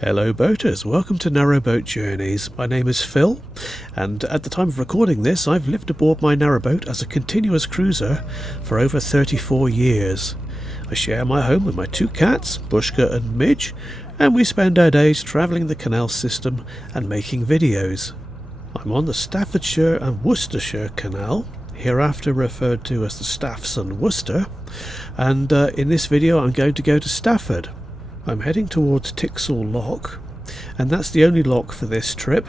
Hello boaters, welcome to Narrowboat Journeys. My name is Phil, and at the time of recording this I've lived aboard my narrowboat as a continuous cruiser for over 34 years. I share my home with my two cats, Bushka and Midge, and we spend our days travelling the canal system and making videos. I'm on the Staffordshire and Worcestershire Canal, hereafter referred to as the Staffs and Worcester, and in this video I'm going to go to Stafford. I'm heading towards Tixall lock, and that's the only lock for this trip,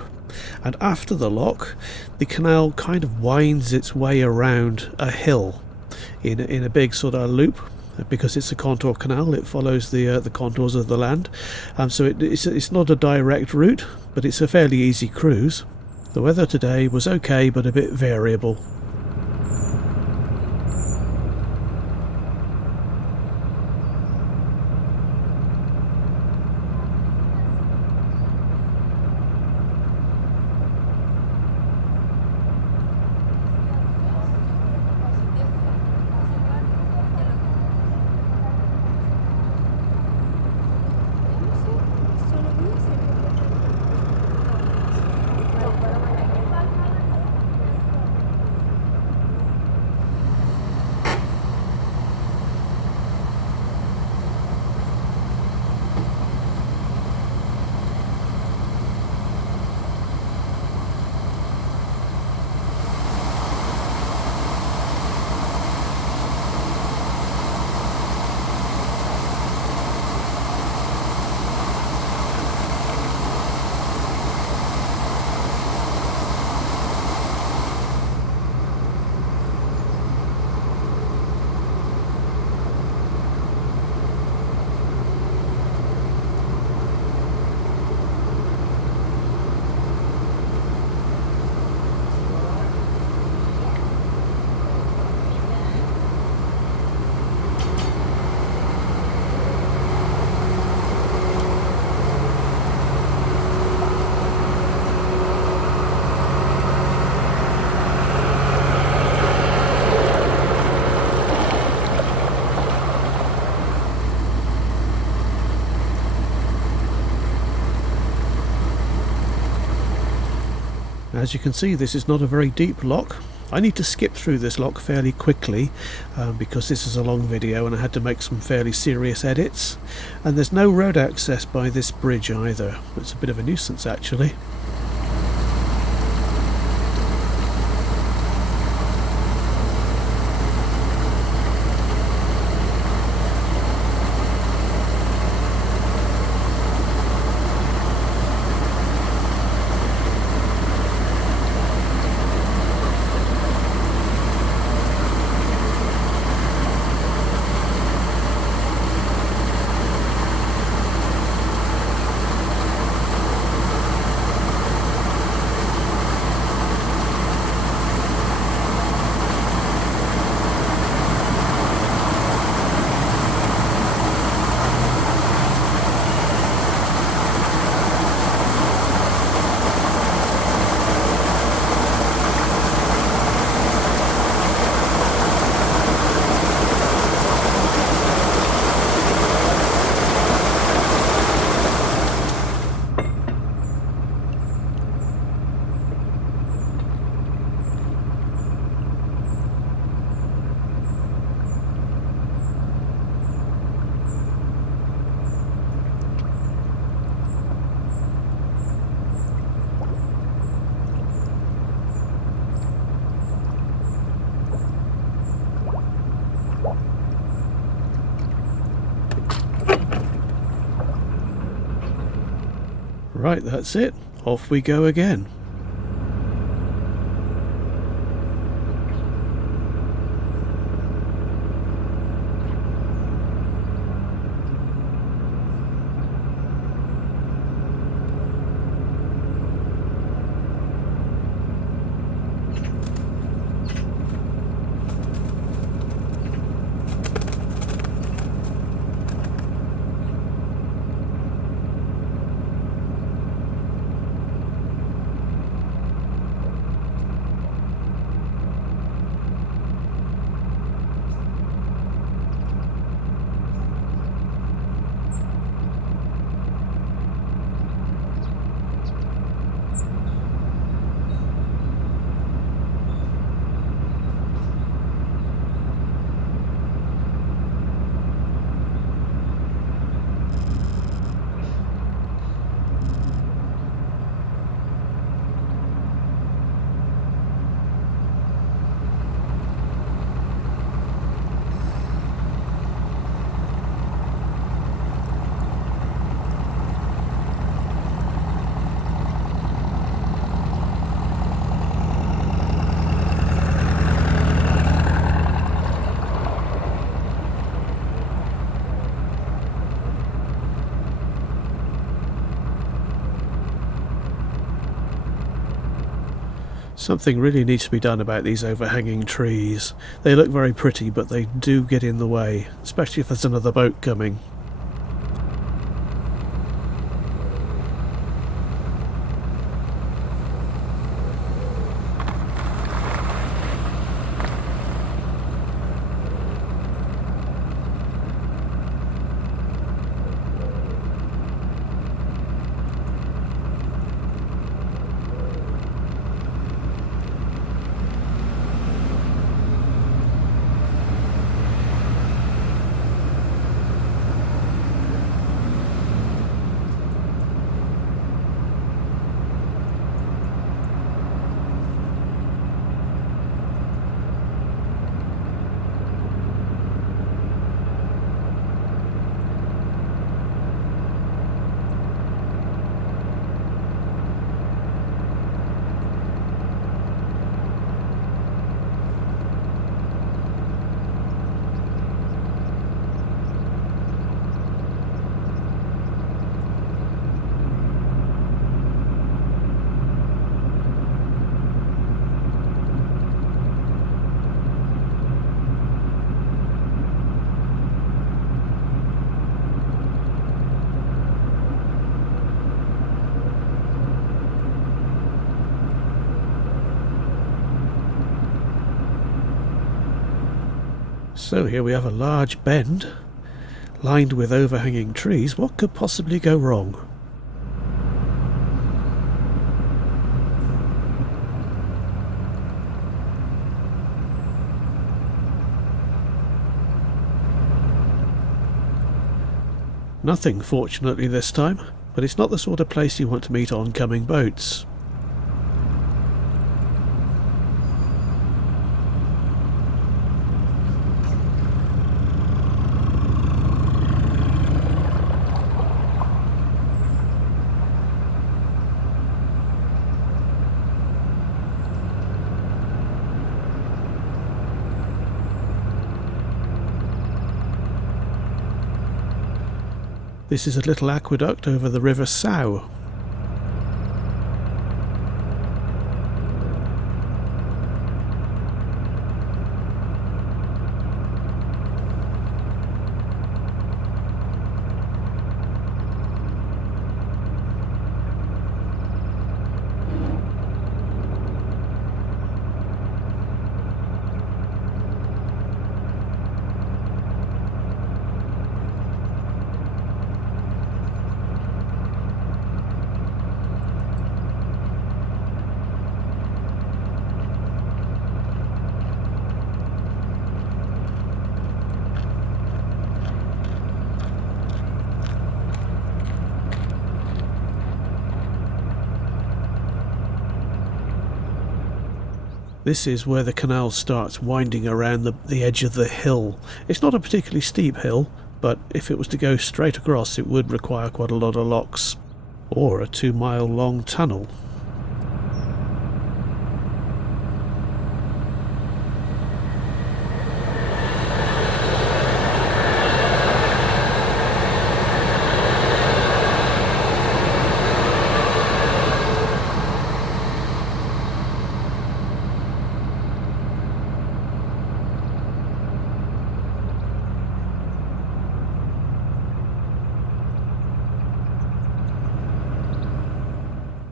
and after the lock the canal kind of winds its way around a hill in a big sort of loop. Because it's a contour canal, it follows the contours of the land, so it's not a direct route, but it's a fairly easy cruise. The weather today was okay but a bit variable. As you can see, this is not a very deep lock. I need to skip through this lock fairly quickly because this is a long video and I had to make some fairly serious edits. And there's no road access by this bridge either. It's a bit of a nuisance actually. Right, that's it. Off we go again. Something really needs to be done about these overhanging trees. They look very pretty, but they do get in the way, especially if there's another boat coming. So here we have a large bend, lined with overhanging trees. What could possibly go wrong? Nothing, fortunately, this time, but it's not the sort of place you want to meet oncoming boats. This is a little aqueduct over the River Sow. This is where the canal starts winding around the edge of the hill. It's not a particularly steep hill, but if it was to go straight across it would require quite a lot of locks, or a 2-mile long tunnel.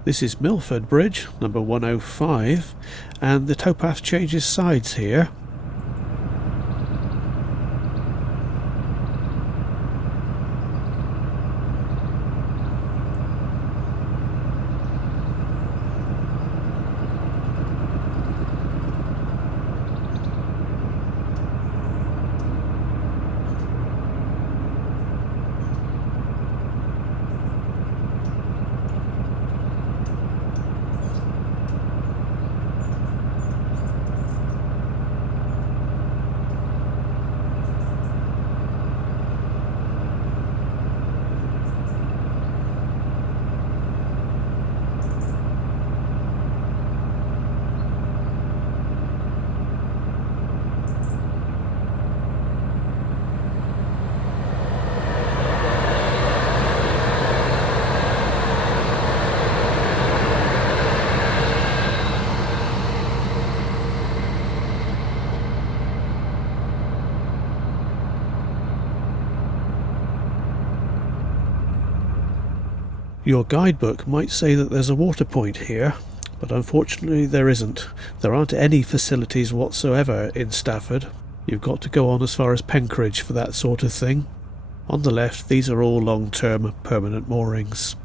This is Milford Bridge, number 105, and the towpath changes sides here. Your guidebook might say that there's a water point here, but unfortunately there isn't. There aren't any facilities whatsoever in Stafford. You've got to go on as far as Penkridge for that sort of thing. On the left, these are all long-term permanent moorings.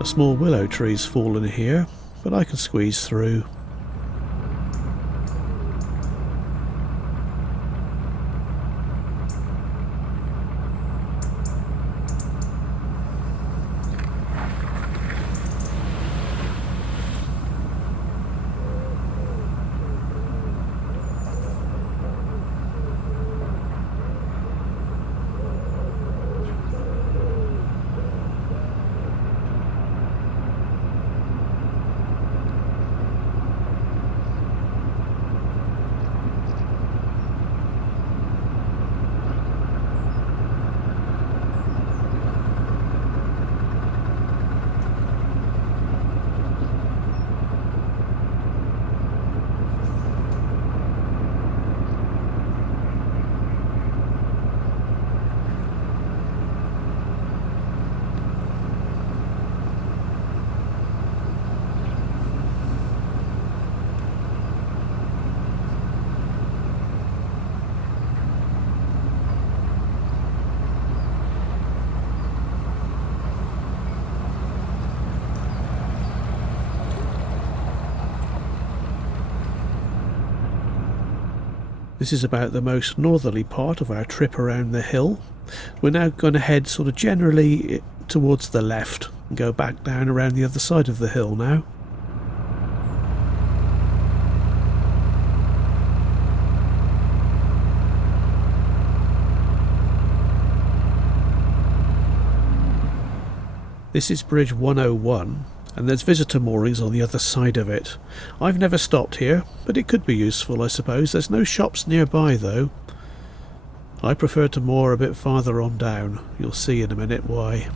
A small willow tree's fallen here, but I can squeeze through. This is about the most northerly part of our trip around the hill. We're now going to head sort of generally towards the left and go back down around the other side of the hill now. This is Bridge 101, and there's visitor moorings on the other side of it. I've never stopped here, but it could be useful, I suppose. There's no shops nearby though. I prefer to moor a bit farther on down. You'll see in a minute why.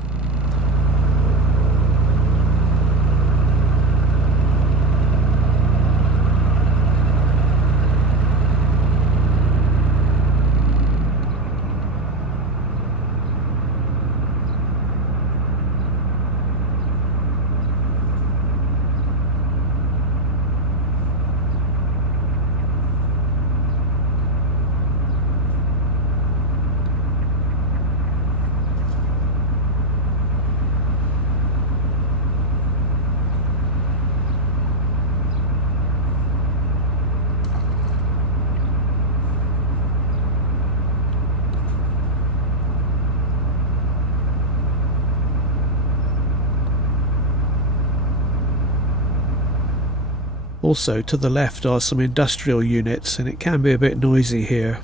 Also, to the left are some industrial units, and it can be a bit noisy here.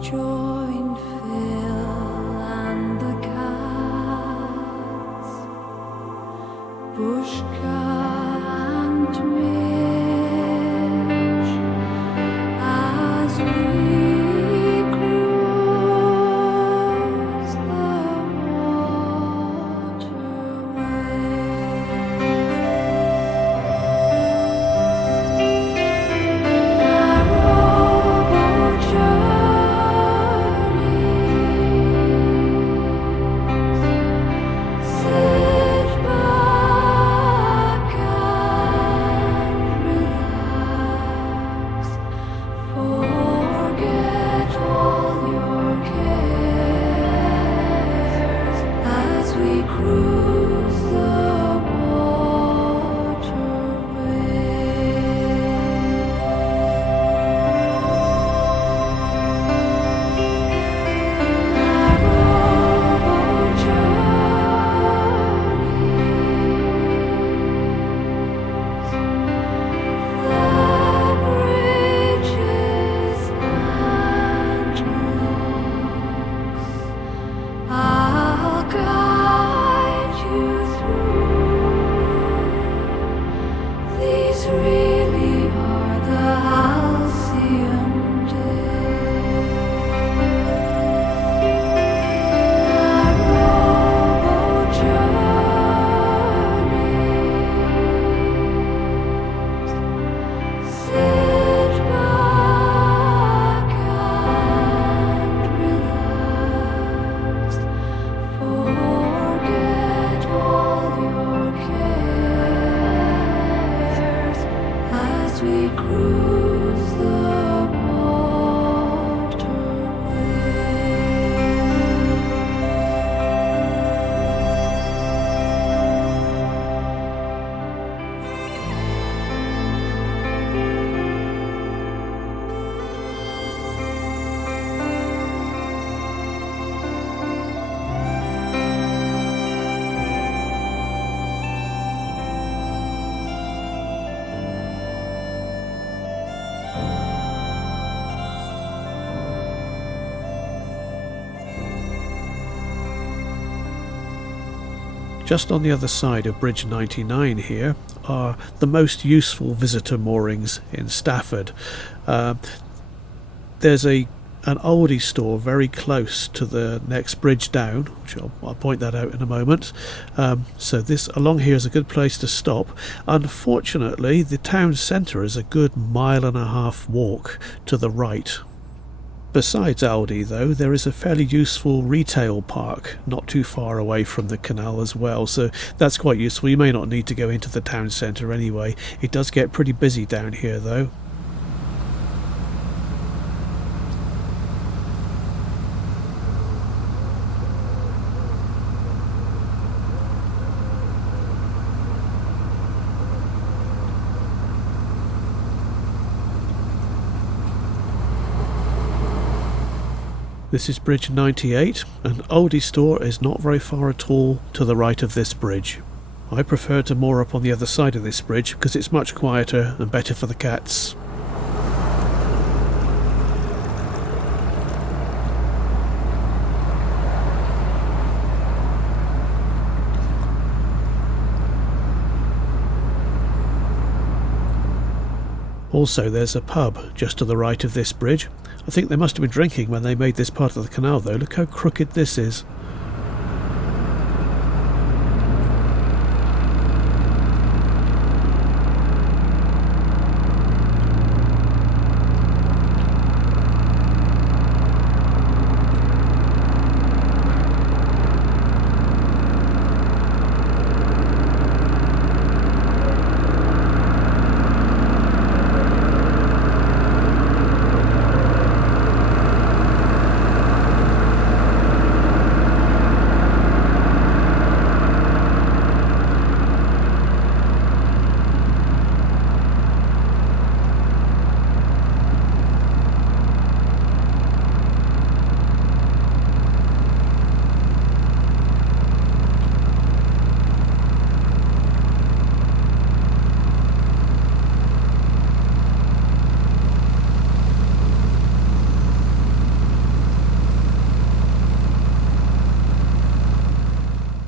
Join Phil and the cats, Bushka and Mitch, as we cruise the Narrowboat Journeys. Sit back and relax. Forget all your cares as we cruise the Narrowboat Journeys. The bridges and locks, I'll guide you through. These really are the halcyon days. Narrowboat Journeys. Sit back and relax. Forget all your cares as we cruise the Just on the other side of Bridge 99 here are the most useful visitor moorings in Stafford. There's an Aldi store very close to the next bridge down, which I'll point that out in a moment. So this along here is a good place to stop. Unfortunately, the town centre is a good 1.5 mile walk to the right. Besides Aldi though, there is a fairly useful retail park not too far away from the canal as well, so that's quite useful. You may not need to go into the town centre anyway. It does get pretty busy down here though. This is bridge 98, and Aldi store is not very far at all to the right of this bridge. I prefer to moor up on the other side of this bridge because it's much quieter and better for the cats. Also, there's a pub just to the right of this bridge. I think they must have been drinking when they made this part of the canal though. Look how crooked this is.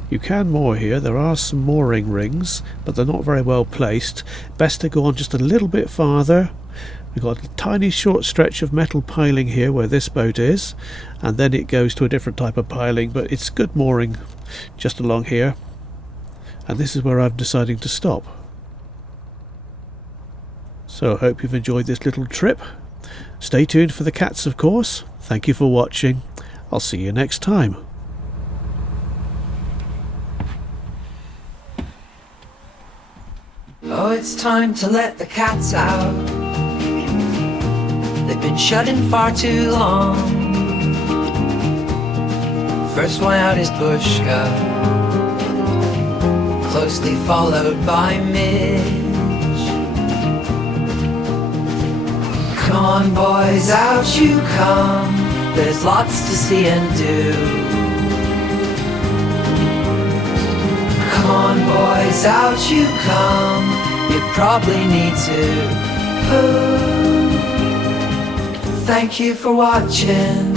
You can moor here. There are some mooring rings, but they're not very well placed. Best to go on just a little bit farther. We've got a tiny short stretch of metal piling here where this boat is, and then it goes to a different type of piling, but it's good mooring just along here. And this is where I'm deciding to stop. So I hope you've enjoyed this little trip. Stay tuned for the cats, of course. Thank you for watching. I'll see you next time. Oh, it's time to let the cats out. They've been shut in far too long. First one out is Bushka, closely followed by Midge. Come on boys, out you come. There's lots to see and do. Come on boys, out you come. You probably need to poo. Thank you for watching.